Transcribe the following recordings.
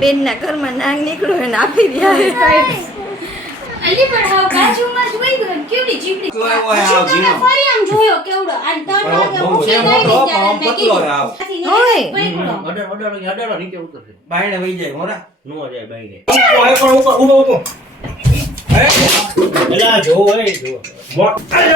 બેનના ઘરમાં નાગ નીકળ્યો હોય ને આપી કાંઈ. અલી પણ હાવ બાજુમાં જ વહી ગયો કેવડી તમે ફરી આમ જોયો કેવડો? અને ત્રણ વાગે બહુ ઉઠીને છે ત્યારે મેં કીધું, હે હાવ. આથી ઓય. નીકળી પડ્યો. અડાડો અડાડો ઈ અડાડો નીચે ઉતરશે બાયણે વહી જાય મોરા નો. જાય બાઈને ઓય પણ ઉપર ઊભો ઊભો એલા જો એ જો ઉપર આવી ગયો આવી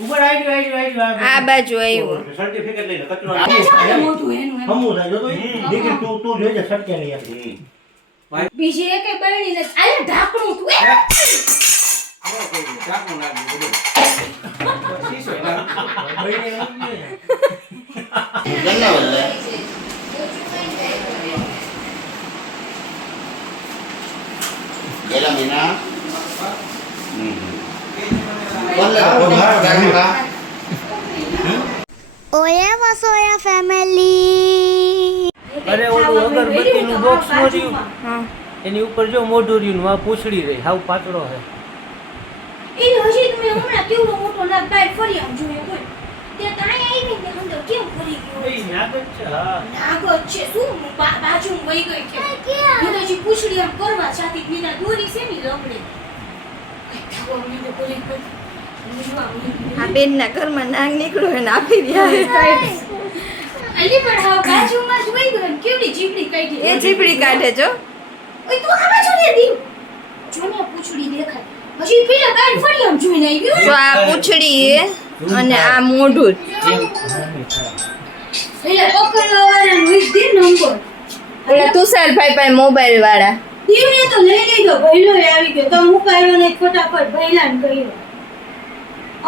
ગયો આવી આ બાજુ આવ્યું સર્ટિફિકેટ લઈને કચરો જાણે મોઢું એનું એમ. હમું થાય તો દીકરી તું તું જોઈ જા સટકે નહીં આપી બીજી એક બહેણી નથી. આલે ઢાંકણું તું. એ! ચાકુ નાખી બધું અગરબત્તીનું બોક્સ નો એની ઉપર જો મોઢું રહ્યું આ પૂછડી રહી હાવ પાતળો હે. એ હજી તમે હમણાં કેવડો મોટો નાગ બહાર ફરી આમ જોયો બોલ. તે તાય આવી ને અંદર કેમ ફરી ગયો? એ નાગ છે હા. નાગ છે શું? બા- વહી ગઈ છે. હું પૂછડી આમ કરવા ચાહતી વિના દોરી છે ને ઘરમાં નાગ નીકળ્યો ને આપી રહ્યા. અલી પણ હા બાજુમાં જ વઈ ગયો કેવડી જીપડી કાઢી એ જીપડી કાઢે જો. ઓય તું આ બાજુ રે દી જોને પૂછડી દેખાય. હજી પેલા ગાડ ફરી આમ જોઈને આવી જો આ પૂછડી અને આ મોઢું. પેલા પકડવા વાળા વીસ દે નંબર. ઓલા તુષારભાઈ પાસે મોબાઈલ વાળા. દીવને તો લઈ લીધો ભૈલો આવી ગયો. તો મુકાયો ને ફટાફટ ભઈલાને કર્યો.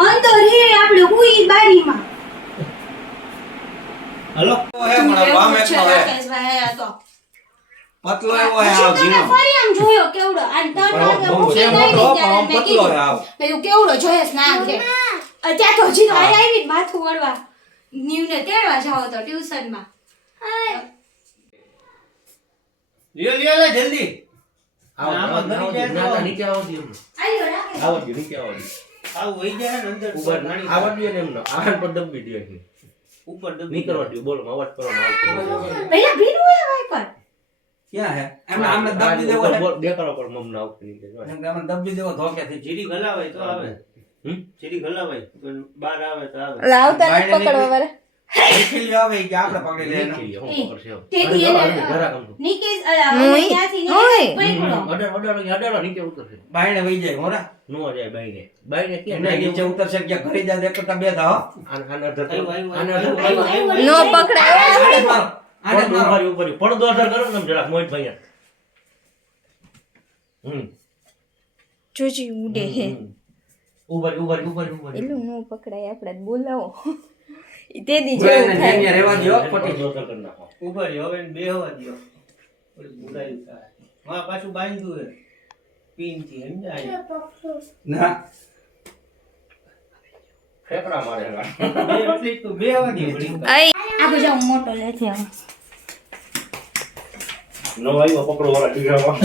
અંતર હે આપણે હુઈ બારીમાં. હલો? હે પણ વામ એવું હે. તો. પતલો આવ્યો હે પછી હાવ ફરી આમ જોયો કેવડો. અને ત્રણ વાગે બહુ છે ઉઠીને આવી મોટો ત્યારે પણ મેં પતલો હે કીધું પેલું કેવડો જોયેસ નાગ છે? ત્યાં તો હજી તો આવી માથું વળવા. નીવને તેડવા જાવ તો ટ્યુશનમાં. લ્યો લ્યો લે જલ્દી. આવો, આવો, ગરી આવો, તો આવો દે એમને. આયો રાકેશ. આવો નીચે આવો. આવું વહી જાય ને અંદર ઉપર આવડ ને એમનો. પર દબી છે ઉપર દબી કરવા દ્યો બોલો અવાજ આવતો પહેલા ભીનું હે વાઈપર ક્યાં હે? એમને આમને દબી દેવો હે બોલ દેખાડો પણ મમને આવતું નહીં કે જો. એમને આમને દબી દેવો ધોકેથી જીરી ગલાવાય તો આવે. હમ? જીરી ગલાવાય તો બહાર આવે તો આવે. બાયણે પકડવા વાળા. પડદો અડધો કરો ને જરાક. હમ. જોજી ઉડે હે. ઉભર ઉભર ઉભર ઉભારી, ઉભારી. નો પકડાય આપણે બોલાવો. તે દી જો એને જેને રહેવા દ્યો ખોટી પડદો કરી નાખો. ઉભારી, હવે બે બેહવા દ્યો. ઓલી બુરાઈ થાય. હા, પાછું બાંધ્યું હે. પિનથી, સમજાય? ના ફેફરા મારે એટલી તો બેહવા દ્યો ઘડીક. આઈ આ બજા હું મોટો લે છે નો આવ્યો પકડો વાળા ટીકામાં.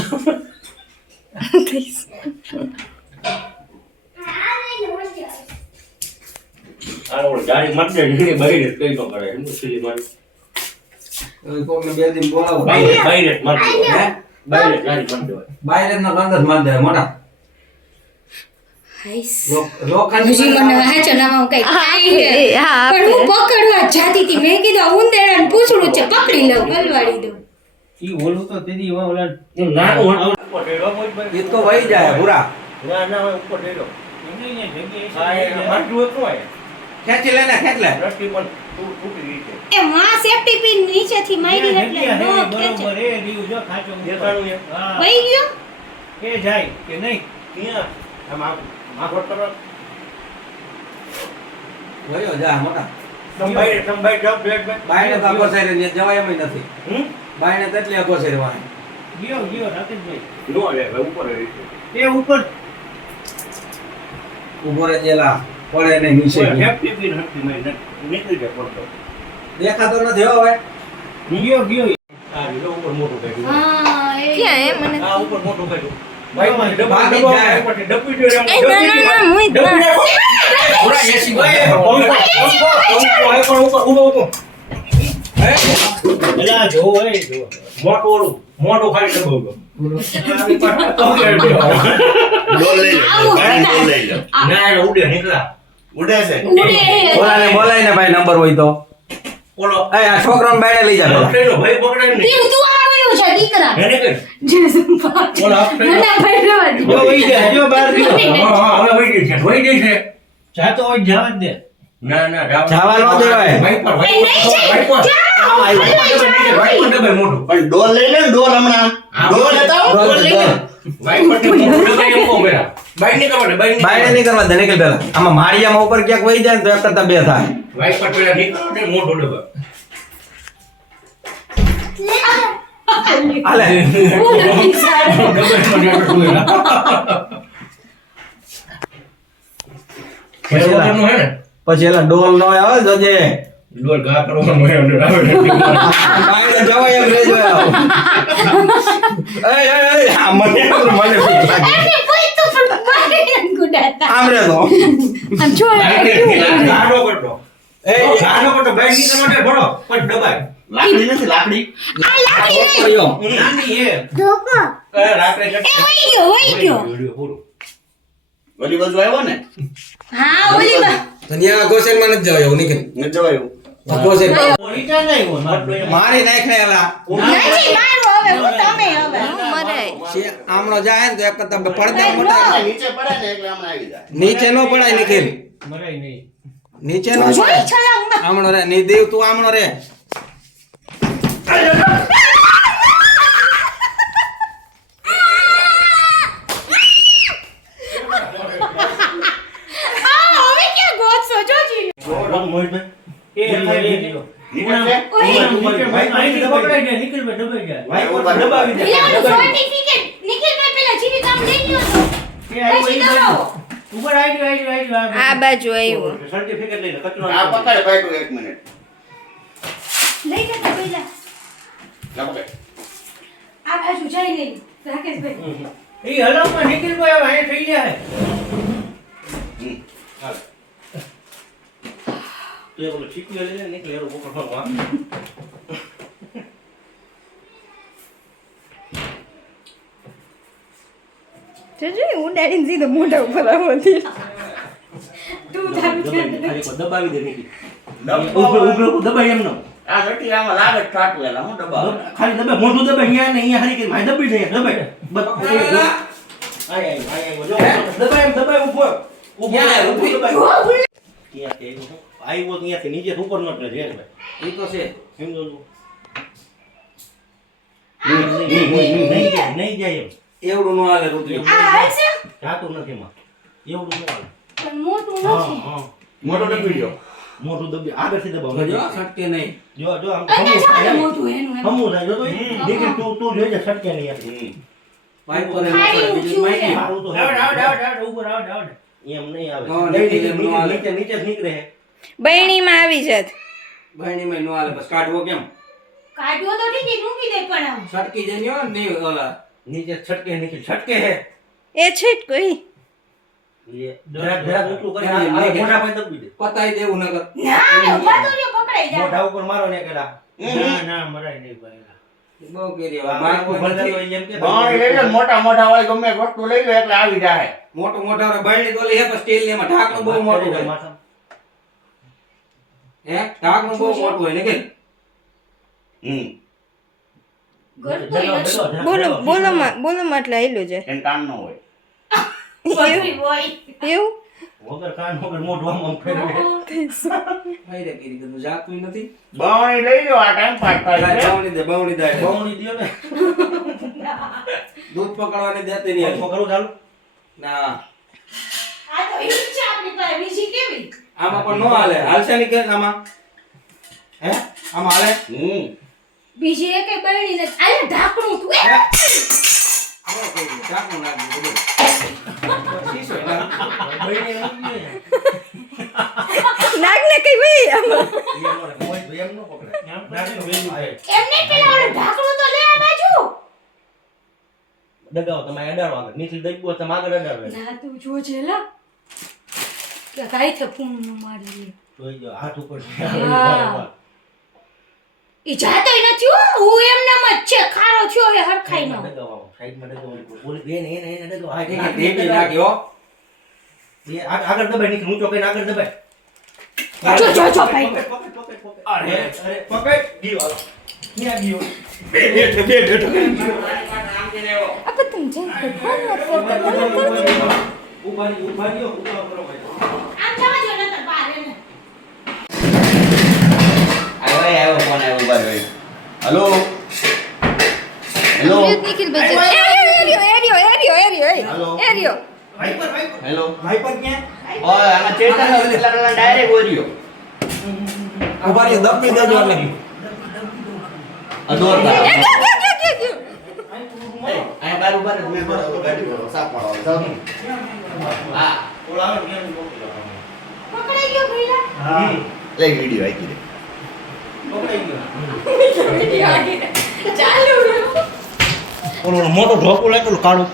આ ઓલો જાળી મારી દે, બારી કઈ ન કરે. એમ મારી. કોકને બે દિન બોલાવો. બારી બારી. હે? બારી નો મોટા પકડી લઉં હલવાડી દઉં ઈ ઓલું તો તેદી એવા ઓલા ના ઉપર ડેડો મોજભાઈ. એ તો વહી જાય પૂરા ના ના ઉપર ડેડો હા એ હતું હોય. ખેંચી લે ને ખેંચ લે. દ્રષ્ટિ પણ તૂટી ગઈ છે. એ માં સેફટી પિન નીચેથી મારી એટલે નો ખેંચે. દેખાડું એમ. વહી ગયો? કે જાય કે નહીં? ત્યાં આમ આમ માગવટ કરો. વયો જા મોટા. સંભાઈ સંભાઈ જાવ બ્લેડ બેડ બાયને તો સાઈડ ને જવાય એમ નથી. હમ? બાયને તો એટલી સાઈડ વાય ગયો ગયો રાકેશભાઈ. નો લે ઉપર એ ઉપર. ઉપર રહે જેલા પડે નહીં નીચે નીકળી દેખાતો નથી હવે ગયો ગયો આ મોટું કાઢ્યું હા એ મને આ ઉપર મોટું કાઢ્યું ભાઈ મને ડબ્બા ડબ્બા જાય. ડબ્બી દ્યો એમ. ના, હું જ. એસી. એલા, જો, જો. મોટું ખાલી ડબ્બો લઈ લો આવું લઈ લો ના, ઉડે નીકળ્યા. ઉડે છે. બોલાને બોલાય ને ભાઈ નંબર હોય તો. ઓલો, એ આ છોકરાને બાયણે લઈ જા પેલો. ભાઈ પકડાય ને. તું તું આ બોલ્યો છે દીકરા. એને કે, જે બોલો આપણે ના ભાઈ રવા દે જો વહી જાય, જો બહાર ગયો. હા, હા, હવે વહી ગઈ છે, વહી ગઈ છે. જાતો હોય જવા દે. ના, ના, જવા- ન દેવાય. પણ ડોલ લઈ લે ડોલ હમણાં. ડોલ લેતા ડોલ, લઈ લે. આમાં માળિયામાં ઉપર ક્યાંક વહી જાય ને તો એક કરતા બે થાય. મોટો ડબ્બો. ડોયલા. પછી એલા ડોલ નો આવે જોજે ડોલ ગા કરવાનો હોય ને. બાયણે જવાય એમ રેજો એ એ આ મને મને બીક લાગે. એને પૂછતું પણ આમ એ. દબાય. લાકડી નથી લાકડી. આ લાગી નહીં નાની એ. ધોકો. એ રાત્રે એ વઈ ગયો વઈ ગયો ઓલી બાજુ આવ્યો ને? હા ઓલી ધનિયા ગોસેનમાં નથી જવાય એવું નીકળ ન જવાયું ક્યાં નહીં મારી નાખ ને એલા નથી મારો હવે હું તમે હવે આમનો જાય ને તો એક કરતા બે પડદા મોટા નીચે પડે ને એટલે હમણાં આવી જાય નીચે નો પડાય નિખિલ મરાય નહીં. નીચે નો આમણો રે ની દેવ તું આમણો રે આ હવે ક્યાં ગોતશો જોજી ઓલું મોહિતભાઈ. એ ખાઈ લીધો. નીકળ છે ઓય નીચે ભાઈ અહીંથી પકડાઈ જાય, નિખિલભાઈ દબાઈ જાય. વાઈપર દબાવી દે, પેલાનું દબાવી દે. સર્ટિફિકેટ નિખિલ ભાઈ પેલા જીવી કામ લઈ ગયો તો એ આવ્યું, પછી એ દબાવો. બાજુ. ઉપર આવી ગયું, આવી ગયું, ગયું. આ બાજુ આવ્યું સર્ટિફિકેટ લઈને કચરો આ પકડ ભાઈ એક મિનિટ. લઈ લા આ બાજુ જઈને રાકેશભાઈ. એ હલાવમાં નિખિલભાઈ હવે અહીંયા થઈ ગયા. હમ. હાલ. તો એ ઓલો ચીકીઓ લઈ લે, નિખિલ એરો પકડવાનો, હા. સીધો મોઢા ઉપર આવતી તું તારું દબાવી દે, દબાવી ઊભો, દબાઈ એમ ન. આ લટી આમાં લાગે જ ફાટવું એલા હું ડબ્બા ખાલી દબાઈ, મોઢું દબાઈ, અહીંયા ને અહીંયા હારી કરી, માય દબાઈ દે, દબાઈ. બસ, આય, આય, જો. દબાઈ, ઊભો. ઊભો, ક્યાં? જો આવ્યો. ત્યાંથી નીચે ઉપર ન ભાઈ. એ તો છે એમ જો જો. નહીં, નહીં, નહીં, નહીં જાય, નહીં જાય એમ. એવડું નો હાલે રુદ્રી આ હાલશે જાતું નથી માં એવડું નો હાલે. પણ મોટું નથી મોટો ડબ્બી ગયો મોટું દબી આગળથી દબાવ જો છટકે નહીં જો જો આમ. મોટું એનું હમું થાય. જો તો એ તું તું જોઈ જા છટકે નહીં. હમ. પાઇપ પર બીજું ઊંચું માહિતી. તો આવ આવ આવ ઉપર આવ આવ એમ નહીં આવે. નીચે નીચે, એમ ન હાલે. નીચે, નીચે જ નીકળે. બહેણીમાં આવી જત બહેણીમાં નો હાલે બસ કાઢવો કેમ કાઢવો તો ઠીક છે, મૂકી દે પણ આમ. છટકી જાય ને હો, નહીં ઓલા નીચે છટકે નીચે છટકે હે. એ છે જ કોઈ. એ જરાક જરાક ઊંચું કરી, એમ, આ મોઢા એમ. દબી દે. પતાઈ દેવું નગર ના ઊભા તો રહ્યો, પકડાઈ જાય મોઢા ઉપર મારો ને કેલા. ના ના મરાય નહીં ભાઈ. બહુ કરી. હોય એમ કે મોટા મોટા હોય ગમે વસ્તુ લઈ લે એટલે આવી જાય મોટું મોટા હોય તો ઓલી હે પણ સ્ટીલની એમાં ઢાંકણું બહુ મોટું હોય. માથા. હે? ઢાંકણું બહુ મોટું હોય ને કે? હમ ઘરતું ય નથી. જરાક બોલો બોલો બોલો માં એટલે આયલું છે. એને કાન નો હોય. એવું? વગર કાન વગર મોઢું આમ આમ ફેરવે. ફાયદા કરી જાતું નથી. બાવળી લઈ લો આ ટાઈમ પાસ બાવણી દે બાવણી દે. બમણી દ્યો ને. દૂધ પકડવાની દેતી નહીં પકડું કરું ચાલુ? ના. આ તો ઈ આપણી પાસે, બીજી કેવી? આમાં પણ નો હાલે. હાલશે ની કે આમાં? હે? આમાં હાલે? હમ બીજી એકેય બહેણી નથી. આલે ઢાંકણું તું, એ! ઢાંકણું. શીશો એમ ને. નાગ ને કઈ ભાઈ એમ ન પકડાય. નાખીને વેલું થાય. એમને પેલા ઓલું ઢાંકણું તો લે આ બાજુ. ડગાવો તમે અડાડો આગળ નીચે દઈ તમે આગળ અડાડો ના તું જોજે લા કે કાઈ થે મારી જોઈ જો હાથ ઉપર હા. ઈ જાતોય નથી હો હું એમ એમનામ જ છે ખારો થયો એ હરખાઈ નો સાઈડમાં ડગાવો, સાઈડમાં ડગાવો. ઓલી એને એને એને ડગાવો. હા, એને એને તે બી. એ આગળ દબાય નીચે ઊંચો કરીને આગળ દબાય જો જો જો ભાઈ પકડ, પકડ, પકડ. અરે અરે પકડ ગયો આલો ક્યાં ઊભા રહ્યો, ઊભા રહ્યો, ઊભા કરો ભાઈ. આમ જવા દો હલો હેલો નિખિલ ભાઈ એરિયો એરિયો એરિયો એરિયો. એરિયો વાઈપર, વાઈપર. હેલો વાઈપર ક્યાં? ઓય આના ચેતન એટલે ડાયરેક્ટ ઓરિયો ઊભા રહ્યો, દબ દેજો એટલે. અદોર અહીંયા બાર ઊભા રહે મેં બોલાવો ગાડી બોલાવો સાફ મારો જાઓ હા ને પકડાઈ ગયો ભઈલા હા. લે વિડિયો આઈ ગઈ ગયો. ઓલો મોટો ઢોકો લાગેલો કાળો.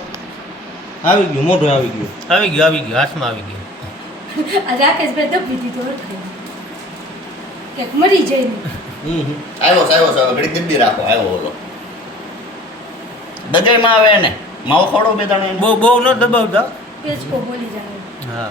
આવી ગયો મોઢો આવી ગયો. આવી ગયો આવી ગયો હાથમાં આવી ગયો. આ રાકેશભાઈ દબી દીધો હરખાઈ મરી જાય ને. હમ હમ. આવ્યો આવ્યો સાહેબ ઘડી દબી રાખો આવ્યો ઓલો. દગાઈમાં આવે ને માવો ખોડો બે ત્રણ બહુ બહુ ન દબાવતા. પેચકો બોલી જાય. હા.